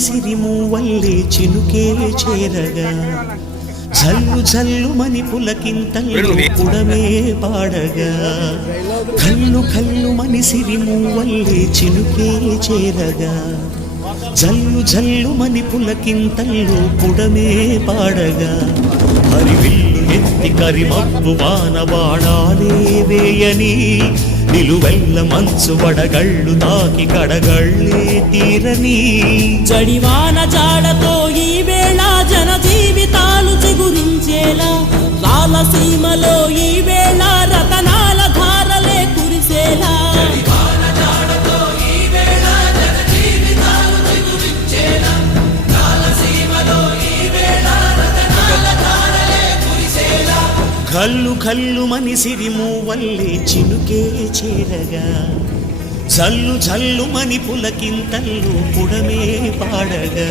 సిరిమూవల్లే చినుకే చేరగా జల్లు జల్లుమని పులకింతల్లో పుడమే పాడగా కల్లు కల్లుమని సిరిమూవల్లే చినుకే చేరగా జల్లు జల్లుమని పులకింతల్లో పుడమే పాడగా హరివిల్లు ఎత్తి కరిమబ్బు వానవాడాలే వేయని నిలువెల్ల మంచు వడగళ్ళు తాకి కడగళ్ళే తీరని జడివాన జాడతో ఈ వేళ జన జీవితాలు చిగురించేలా రాలసీమలో ఈ వేళ రతనాల ధారలే కురిసేలా కల్లు కల్లుమని సిరిమూవల్లే చినుకే చేరగా జల్లు జల్లుమని పులకింతల్లో పుడమే పాడగా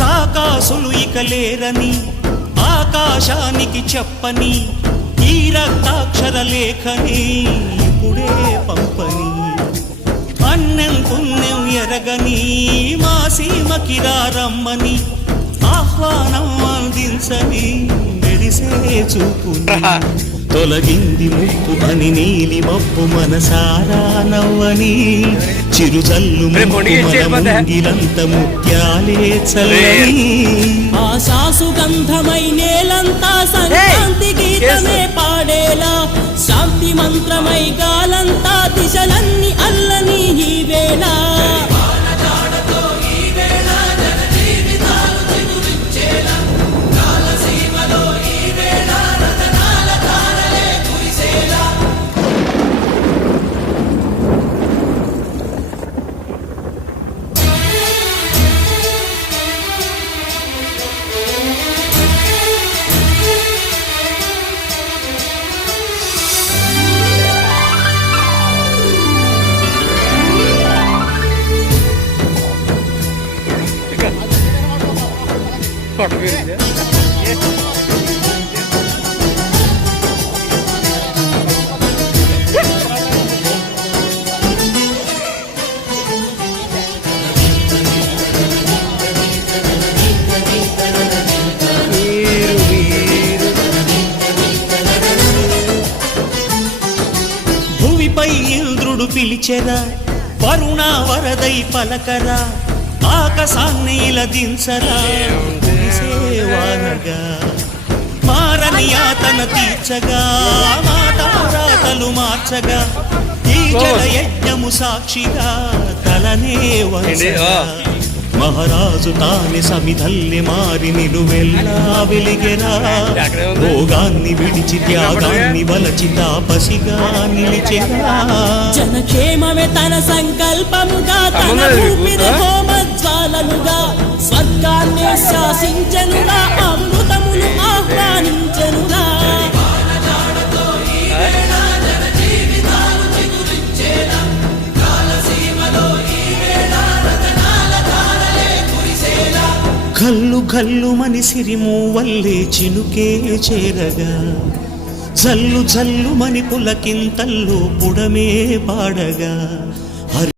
రాకాసులు ఇక లేరని ఆకాశానికి చెప్పని ఈ రక్తాక్షర లేఖని ఇప్పుడే పంపని అన్నం పుణ్యం ఎరగని మా సీమకి రమ్మని ఆహ్వానం అందించని మెరిసే చూపుని తొలగింది ముప్పు అని నీలి మప్పు మనసారా నవ్వని చిరుజల్లు ముంగిలంత ముత్యాలే చల్లని ఆశాసు గంధమై నేలంతా సంక్రాంతి గీతమే పాడేలా శాంతి మంత్రమై గాలంతా దిశలన్నీ అల్లని ఈ వేళ భూమిపై ఇంద్రుడు పిలిచెరా వరుణ వరదై పలకరా ఆకాశాన్ని దించరా వానగా మారని యాతన తీర్చగా మాతారాతలు మార్చగా ఈ జల యజ్ఞము సాక్షిగా తలనే వంచగా మహారాజు తాని సమిధల్లి మారి నిలువెల్లా వెలిగెరా భోగాన్ని విడిచి త్యాగాన్ని వలచి తాపసిగా నిలిచెరా జనక్షేమమే తన సంకల్పముగా తన ఊపిరి హోమజ్వాలలుగా స్వర్గాన్ని శాసించెనుగా అమృతములు ఆహ్వానించెనుగా కల్లు కల్లుమని సిరిమూవల్లే చినుకే చేరగా జల్లు జల్లుమని పులకింతల్లో పుడమే పాడగా